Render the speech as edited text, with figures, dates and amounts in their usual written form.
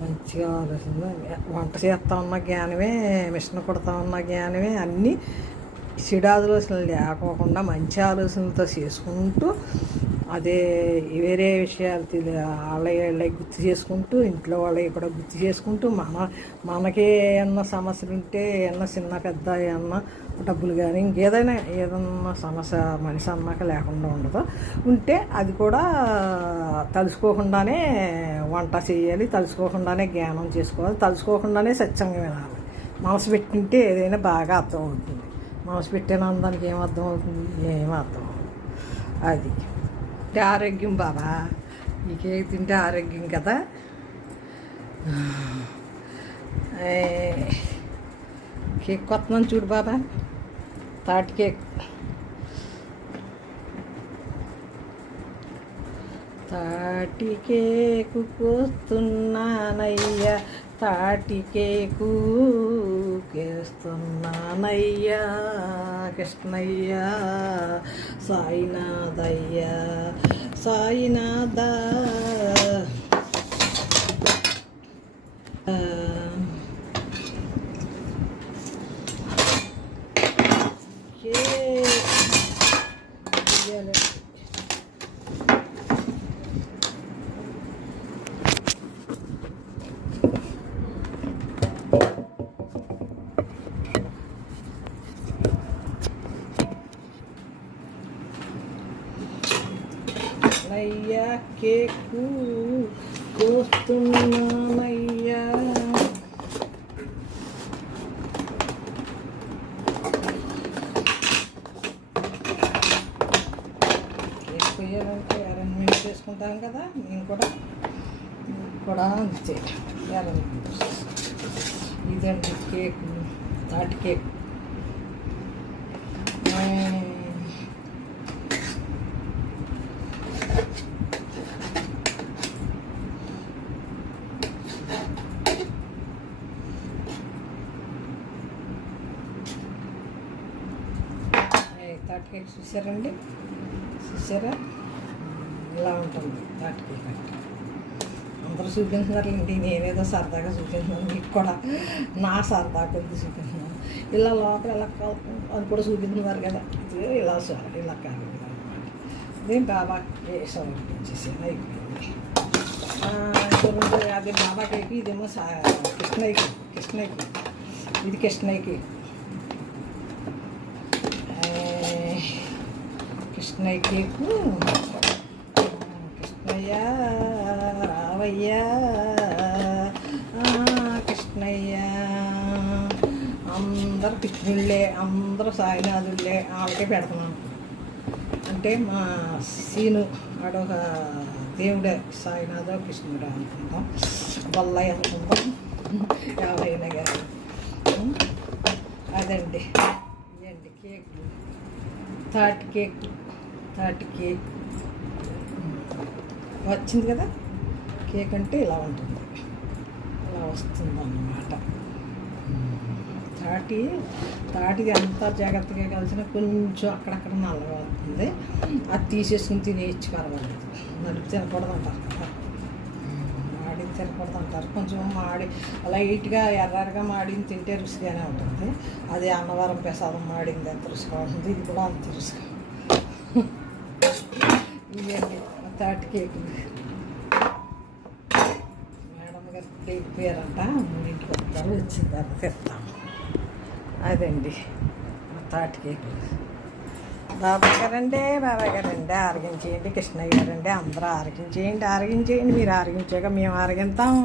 మంచిగా ఆలోచన. వంట చేస్తా ఉన్న జ్ఞానమే, మిషన్ కుడతా ఉన్న జ్ఞానమే, అన్నీ చెడు ఆలోచనలు లేకోకుండా మంచి ఆలోచనలతో చేసుకుంటూ అదే వేరే విషయాలు వాళ్ళ గుర్తు చేసుకుంటూ ఇంట్లో వాళ్ళవి కూడా గుర్తు చేసుకుంటూ మనకే ఏమన్నా సమస్యలు ఉంటే ఏమన్నా చిన్న పెద్ద ఏమన్నా డబ్బులు కానీ ఏదన్నా సమస్య మనిషి అన్నాక లేకుండా ఉండదు. ఉంటే అది కూడా తలుసుకోకుండానే వంట చేయాలి, తలుసుకోకుండానే జ్ఞానం చేసుకోవాలి, తలుసుకోకుండానే సత్సంగం వినాలి. మనసు పెట్టుకుంటే ఏదైనా బాగా అర్థమవుతుంది. మనసు పెట్టిన దానికి ఏం అర్థం అవుతుంది? ఏం అర్థం అది ఆరోగ్యం బాబా. ఈ కేక్ తింటే ఆరోగ్యం కదా. కేక్ కొత్తనం చూడు బాబా, తాటి కేక్. తాటి కేకు కోస్తున్నానయ్యా, తాటి కేకు కేస్తున్నానయ్యా, కృష్ణయ్య సాయినాథయ్యా, సాయినాథ. అయ్యా కేకు కోస్తున్నానయ్యా. కేక్ కొయ్యాలంటే అరేంజ్మెంట్ చేసుకుంటాం కదా. నేను కూడా అంతే అరేంజ్మెంట్. ఇదండి కేక్, తాటి కేక్. తాటి కేక్ చూసారండి, చూసారా? ఇలా ఉంటుంది తాటి కేక్ అంటే. అందరూ చూపించున్నారండి, నేనేదో సరదాగా చూపించాను, మీకు కూడా నా సరదా కొద్ది చూపించాను. ఇలా లోపల ఎలా అది కూడా చూపించున్నారు కదా. ఇది ఇలా ఇలా కాదు అనమాట. ఇదే బాబాకి సమర్పించేసాను, అయిపోయింది. అదే బాబా కేక్, ఇదేమో కృష్ణయ్యకి. ఇది కృష్ణయ్యకి. కృష్ణయ్య కేకు. కృష్ణయ్య రావయ్యా, కృష్ణయ్య. అందరు కృష్ణుళ్ళే, అందరూ సాయినాథుళ్ళే, వాళ్ళకే పెడుతున్నాను. అంటే మా సీను ఆడొక దేవుడే, సాయినాథ కృష్ణుడు అనుకుంటాం, బొల్లయ్య అనుకుంటాం, ఎవరైనా కానీ. అదండి ఇవ్వండి కేకులు. తాటి కేక్ వచ్చింది కదా. కేక్ అంటే ఇలా ఉంటుంది, ఇలా వస్తుంది అన్నమాట. తాటిది అంతా జాగ్రత్తగా కలిసిన కొంచెం అక్కడక్కడ నల్లగా అవుతుంది. అది తీసేసుకుని తినేయచ్చు, పర్వాలేదు. నలుపు తినకూడదు అంటారు కదా, మాడిని తినకూడదు అంటారు. కొంచెం లైట్గా ఎర్రగా మాడిని తింటే రుచిగానే ఉంటుంది. అది అన్నవరం ప్రసాదం మాడింది ఎంత రుచిగా ఉంటుంది, ఇది కూడా అంత రుచిగా. ఇవేంటి తాటి కేకులు. మేడం గారు అయిపోయారంట, ఇంటికి వస్తారు, వచ్చిన తర్వాత తెస్తాము. అదండి తాటి కేకులు. బాబాయ్ గారండి ఆరగించేయండి, కృష్ణయ్య గారండి అందరూ ఆరగించేయండి. మీరు ఆరగించాక మేము ఆరగిస్తాం.